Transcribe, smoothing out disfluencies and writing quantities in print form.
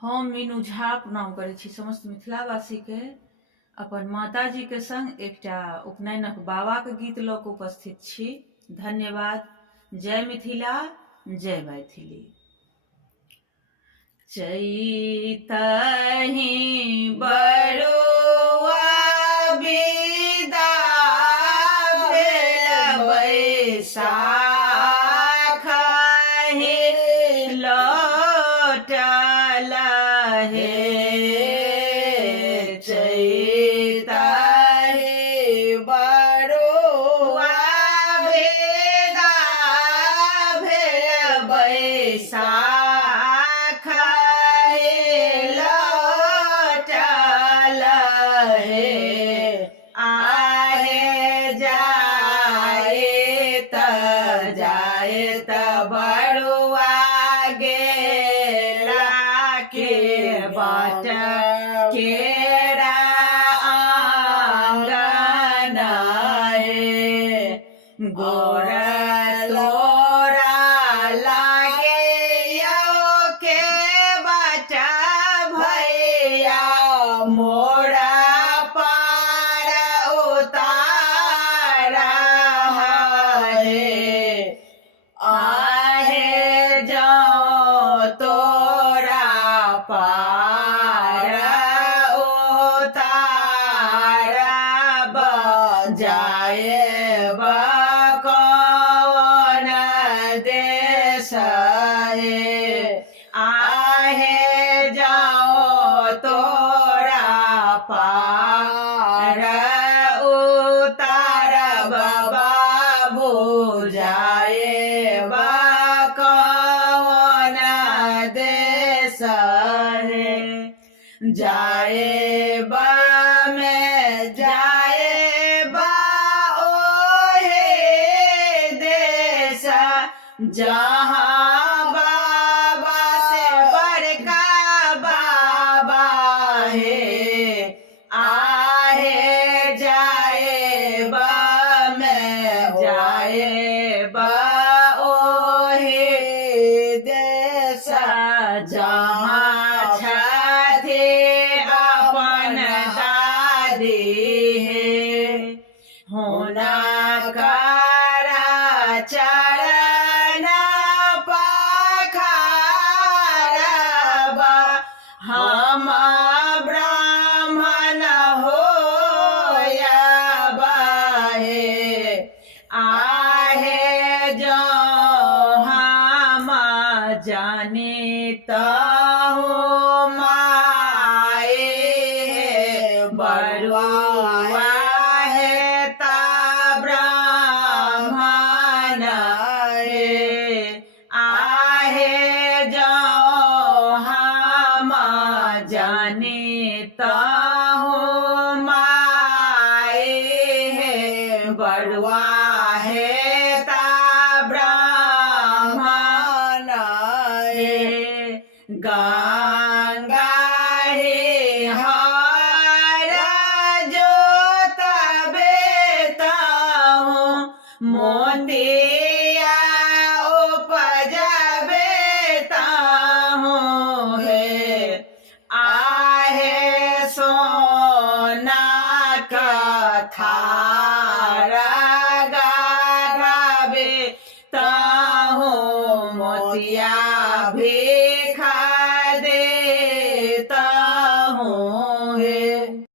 हम मीनू झा प्रणाम करै छी समस्त मिथिलावासी के। अपन माताजी के संग एकटा उपनयनक बाबा के गीत लऽ कऽ उपस्थित छी। धन्यवाद। जय मिथिला, जय मैथिली। चैतहि बरुआ विदा भेल बैसाखहि लौटल हे। चैतहि बरुआ विदा भेल बैसाखहि लौटल हे। आहे जाइत बरुआ गेला के बाट केरा आंगन हे। गोर तोरा लागे यौ के बाट भैया मोरा पार उतारा हे। आहे जाओ तोरा पार उतारब जाए कौन देश हे। आहे जाओ तोरा पार उतारब बाबू जाए कौन देश हे। जाए में जाए ओहे देश जहाँ बाबा से बड़का बाबा हे। आहे जाए में जाए ओहे देश जहाँ छथि अपन दादी हे। हुनकर चरण पखारब हम ब्राह्मण होयब हे। आहे जो हम जानित माए बरुआ है ता ब्राह्मण हे। आहे जो हम जानित माए बरुआ है ता ब्राह्मण हे। गा